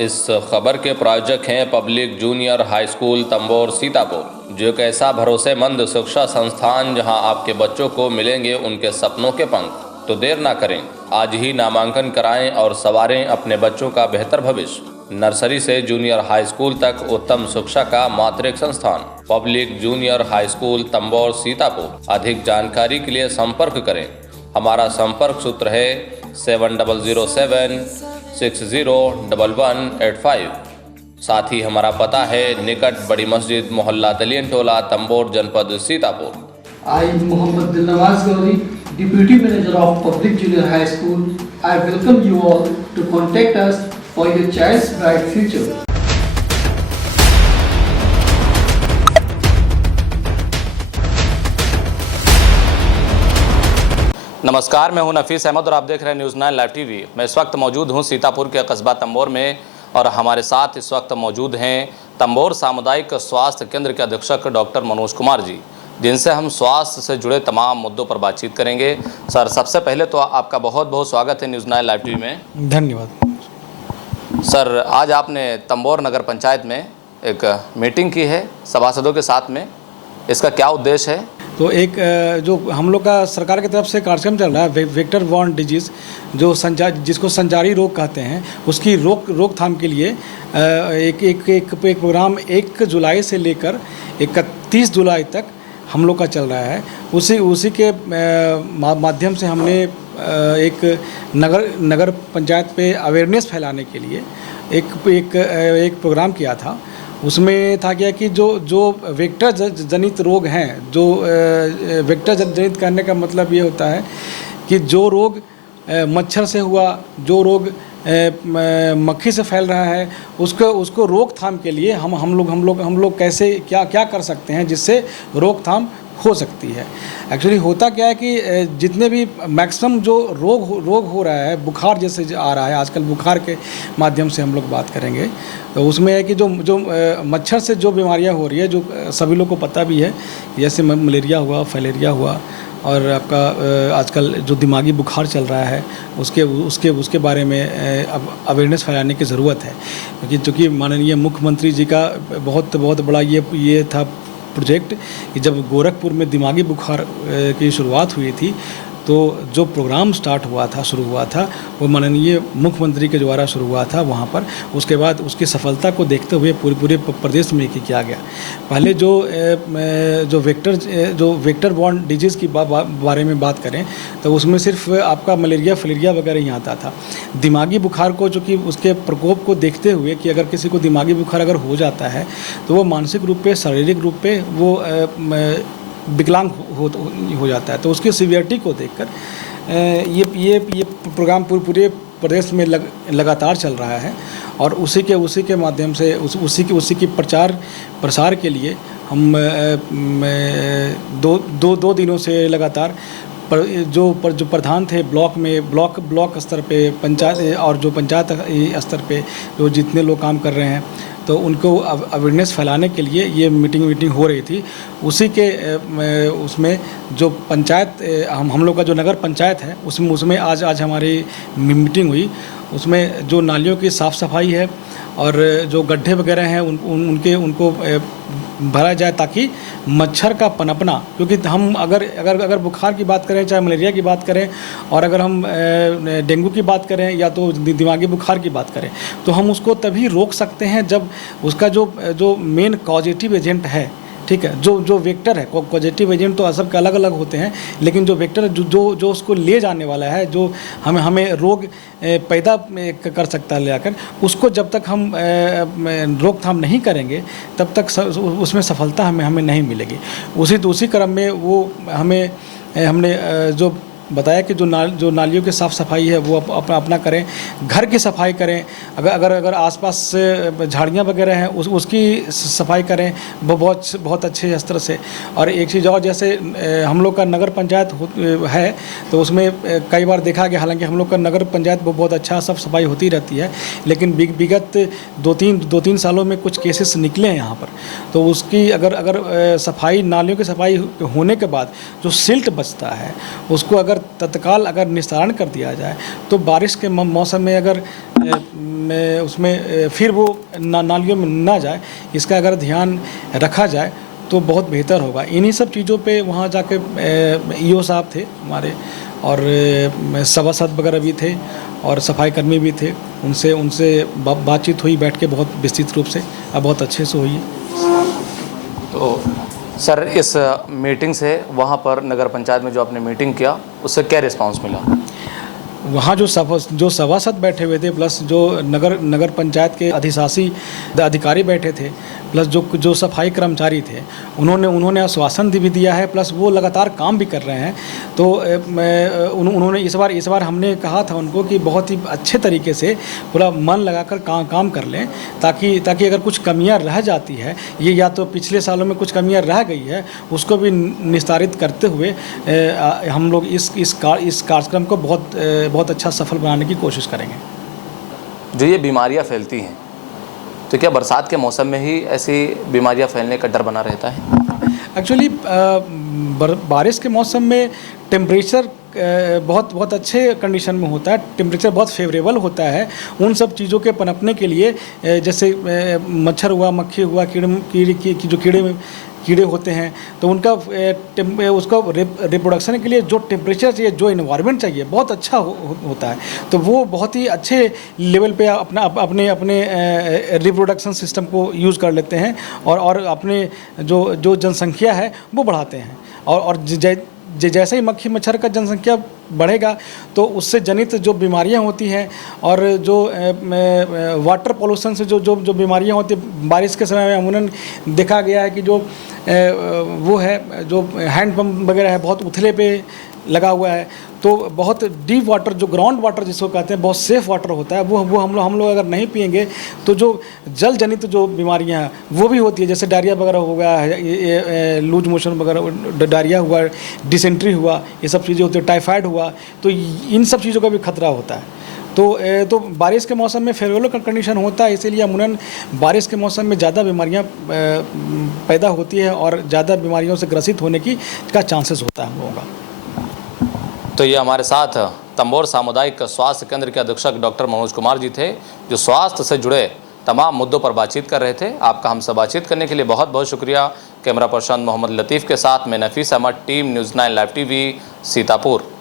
इस खबर के प्रायोजक हैं public junior high school Tambor Sitapur, जो एक ऐसा भरोसेमंद शिक्षा संस्थान जहां आपके बच्चों को मिलेंगे उनके सपनों के पंख। तो देर ना करें, आज ही नामांकन कराएं और संवारें अपने बच्चों का बेहतर भविष्य। नर्सरी से जूनियर हाई स्कूल तक उत्तम शिक्षा का मात्र एक संस्थान, public junior high school Tambor Sitapur. अधिक जानकारी के लिए संपर्क करें। हमारा संपर्क सूत्र है 7007601185। साथ ही हमारा पता है निकट बड़ी मस्जिद, मोहल्ला दलियन टोला, तंबोर, जनपद Sitapur. I, Mohammad Dilnawaz Gauri, Deputy Manager of Public Junior High School, I welcome you all to contact us for your child's bright future. नमस्कार, मैं हूं नफीस अहमद और आप देख रहे हैं न्यूज़ 9 लाइव टीवी। मैं इस वक्त मौजूद हूं सीतापुर के कस्बा तंबोर में और हमारे साथ इस वक्त मौजूद हैं तंबोर सामुदायिक स्वास्थ्य केंद्र के अधीक्षक डॉक्टर मनोज कुमार जी, जिनसे हम स्वास्थ्य से जुड़े तमाम मुद्दों पर बातचीत करेंगे। सर, सबसे पहले तो आपका बहुत बहुत स्वागत है न्यूज़ 9 लाइव टीवी में। धन्यवाद। सर, आज आपने तंबोर नगर पंचायत में एक मीटिंग की है सभासदों के साथ में, इसका क्या उद्देश्य है? तो एक जो हम लोग का सरकार की तरफ से कार्यक्रम चल रहा है वेक्टर बॉर्न डिजीज़, जो जिसको संचारी रोग कहते हैं, उसकी रोकथाम के लिए एक प्रोग्राम 1 जुलाई से लेकर 31 जुलाई तक हम लोग का चल रहा है। उसी के माध्यम से हमने एक नगर पंचायत पे अवेयरनेस फैलाने के लिए एक प्रोग्राम किया था। उसमें था क्या कि जो वेक्टर जनित रोग हैं, जो वेक्टर जनित करने का मतलब ये होता है कि जो रोग मच्छर से हुआ, जो रोग मक्खी से फैल रहा है, उसको रोकथाम के लिए हम लोग कैसे क्या कर सकते हैं जिससे रोकथाम हो सकती है। एक्चुअली होता क्या है कि जितने भी मैक्सिमम जो रोग हो रहा है, बुखार जैसे आ रहा है आजकल, बुखार के माध्यम से हम लोग बात करेंगे, तो उसमें है कि जो मच्छर से जो बीमारियां हो रही है, जो सभी लोग को पता भी है, जैसे मलेरिया हुआ, फाइलेरिया हुआ, और आपका आजकल जो दिमागी बुखार चल रहा है उसके बारे में अब अवेयरनेस फैलाने की ज़रूरत है। क्योंकि चूँकि माननीय मुख्यमंत्री जी का बहुत बड़ा ये था प्रोजेक्ट कि जब गोरखपुर में दिमागी बुखार की शुरुआत हुई थी, तो जो प्रोग्राम शुरू हुआ था वो माननीय मुख्यमंत्री के द्वारा शुरू हुआ था वहाँ पर। उसके बाद उसकी सफलता को देखते हुए पूरे प्रदेश में किया गया। पहले जो वेक्टर बॉर्न डिजीज़ की बारे में बात करें तो उसमें सिर्फ आपका मलेरिया फाइलेरिया वगैरह ही आता था। दिमागी बुखार को, जो कि उसके प्रकोप को देखते हुए कि अगर किसी को दिमागी बुखार अगर हो जाता है तो वो मानसिक रूप पे, शारीरिक रूप पे वो विकलांग हो जाता है। तो उसकी सीवियरिटी को देखकर ये प्रोग्राम पूरे प्रदेश में लगातार चल रहा है। और उसी के माध्यम से उसी की प्रचार प्रसार के लिए हम दो दिनों से लगातार जो प्रधान थे ब्लॉक स्तर पे, पंचायत और जो पंचायत स्तर पे जो जितने लोग काम कर रहे हैं, तो उनको अवेयरनेस फैलाने के लिए ये मीटिंग हो रही थी। उसी के उसमें जो पंचायत हम लोग का जो नगर पंचायत है उसमें आज हमारी मीटिंग हुई। उसमें जो नालियों की साफ़ सफाई है और जो गड्ढे वगैरह हैं उनको भरा जाए ताकि मच्छर का पनपना, क्योंकि हम अगर बुखार की बात करें, चाहे मलेरिया की बात करें, और अगर हम डेंगू की बात करें या तो दिमागी बुखार की बात करें, तो हम उसको तभी रोक सकते हैं जब उसका जो मेन कॉजेटिव एजेंट है, ठीक है, जो वेक्टर है। पॉजिटिव एजेंट तो सबके अलग अलग होते हैं, लेकिन जो वेक्टर जो उसको ले जाने वाला है, जो हमें रोग पैदा कर सकता है ले आकर, उसको जब तक हम रोकथाम नहीं करेंगे तब तक उसमें सफलता हमें नहीं मिलेगी। उसी क्रम में वो हमने जो बताया कि जो नालियों की साफ़ सफाई है वो अपना करें, घर की सफाई करें, अगर आसपास झाड़ियाँ वगैरह हैं उसकी सफाई करें बहुत अच्छे स्तर से। और एक चीज़ और, जैसे हम लोग का नगर पंचायत है तो उसमें कई बार देखा गया, हालांकि हम लोग का नगर पंचायत बहुत अच्छा साफ सफाई होती रहती है, लेकिन विगत दो तीन सालों में कुछ केसेस निकले हैं यहाँ पर। तो उसकी अगर सफाई, नालियों की सफाई होने के बाद जो सिल्ट बचता है उसको अगर तत्काल अगर निस्तारण कर दिया जाए तो बारिश के मौसम में अगर उसमें फिर वो नालियों में ना जाए, इसका अगर ध्यान रखा जाए तो बहुत बेहतर होगा। इन्हीं सब चीज़ों पे वहाँ जाके ईओ साहब थे हमारे, और सभासद वगैरह भी थे और सफाई कर्मी भी थे, उनसे बातचीत हुई बैठ के बहुत विस्तृत रूप से, अब बहुत अच्छे से हुई है। तो सर, इस मीटिंग से वहाँ पर नगर पंचायत में जो आपने मीटिंग किया उससे क्या रिस्पांस मिला? वहाँ जो सभासद बैठे हुए थे, प्लस जो नगर पंचायत के अधिकारी बैठे थे, प्लस जो सफाई कर्मचारी थे, उन्होंने आश्वासन भी दिया है, प्लस वो लगातार काम भी कर रहे हैं। तो उन्होंने इस बार हमने कहा था उनको कि बहुत ही अच्छे तरीके से पूरा मन लगाकर काम कर लें, ताकि अगर कुछ कमियां रह जाती है, ये या तो पिछले सालों में कुछ कमियां रह गई है, उसको भी निस्तारित करते हुए हम लोग इस कार्यक्रम को बहुत अच्छा सफल बनाने की कोशिश करेंगे। जो ये बीमारियां फैलती हैं, तो क्या बरसात के मौसम में ही ऐसी बीमारियां फैलने का डर बना रहता है? एक्चुअली बारिश के मौसम में टेम्परेचर बहुत अच्छे कंडीशन में होता है, टेम्परेचर बहुत फेवरेबल होता है उन सब चीज़ों के पनपने के लिए, जैसे मच्छर हुआ, मक्खी हुआ, कीड़े होते हैं, तो उनका उसका रिप्रोडक्शन के लिए जो टेम्परेचर चाहिए, जो इन्वायरमेंट चाहिए, बहुत अच्छा होता है। तो वो बहुत ही अच्छे लेवल पे अपने रिप्रोडक्शन सिस्टम को यूज़ कर लेते हैं और अपने जो जनसंख्या है वो बढ़ाते हैं। और जैसे ही मक्खी मच्छर का जनसंख्या बढ़ेगा तो उससे जनित जो बीमारियां होती हैं, और जो वाटर पोल्यूशन से जो बीमारियां होती हैं, बारिश के समय में अमूमन देखा गया है कि जो वो है, जो हैंड पंप वगैरह है, बहुत उथले पे लगा हुआ है, तो बहुत डीप वाटर, जो ग्राउंड वाटर जिसको कहते हैं, बहुत सेफ़ वाटर होता है, वो हम लोग अगर नहीं पिएंगे तो जो जल जनित जो बीमारियां हैं वो भी होती है, जैसे डायरिया वगैरह हो गया, लूज मोशन वगैरह, डायरिया हुआ, डिसेंट्री हुआ, ये सब चीज़ें होती है, टाइफाइड हुआ, तो इन सब चीज़ों का भी खतरा होता है। तो बारिश के मौसम में फेवरेबल कंडीशन होता है, इसीलिए अमूमन बारिश के मौसम में ज़्यादा बीमारियां पैदा होती है और ज़्यादा बीमारियों से ग्रसित होने का चांसेस होता है हम लोगों का। तो ये हमारे साथ तंबोर सामुदायिक स्वास्थ्य केंद्र के अधीक्षक डॉक्टर मनोज कुमार जी थे, जो स्वास्थ्य से जुड़े तमाम मुद्दों पर बातचीत कर रहे थे। आपका हमसे बातचीत करने के लिए बहुत बहुत शुक्रिया। कैमरा पर्सन मोहम्मद लतीफ़ के साथ मैं Nafees Ahmad, team news 9 live TV, Sitapur.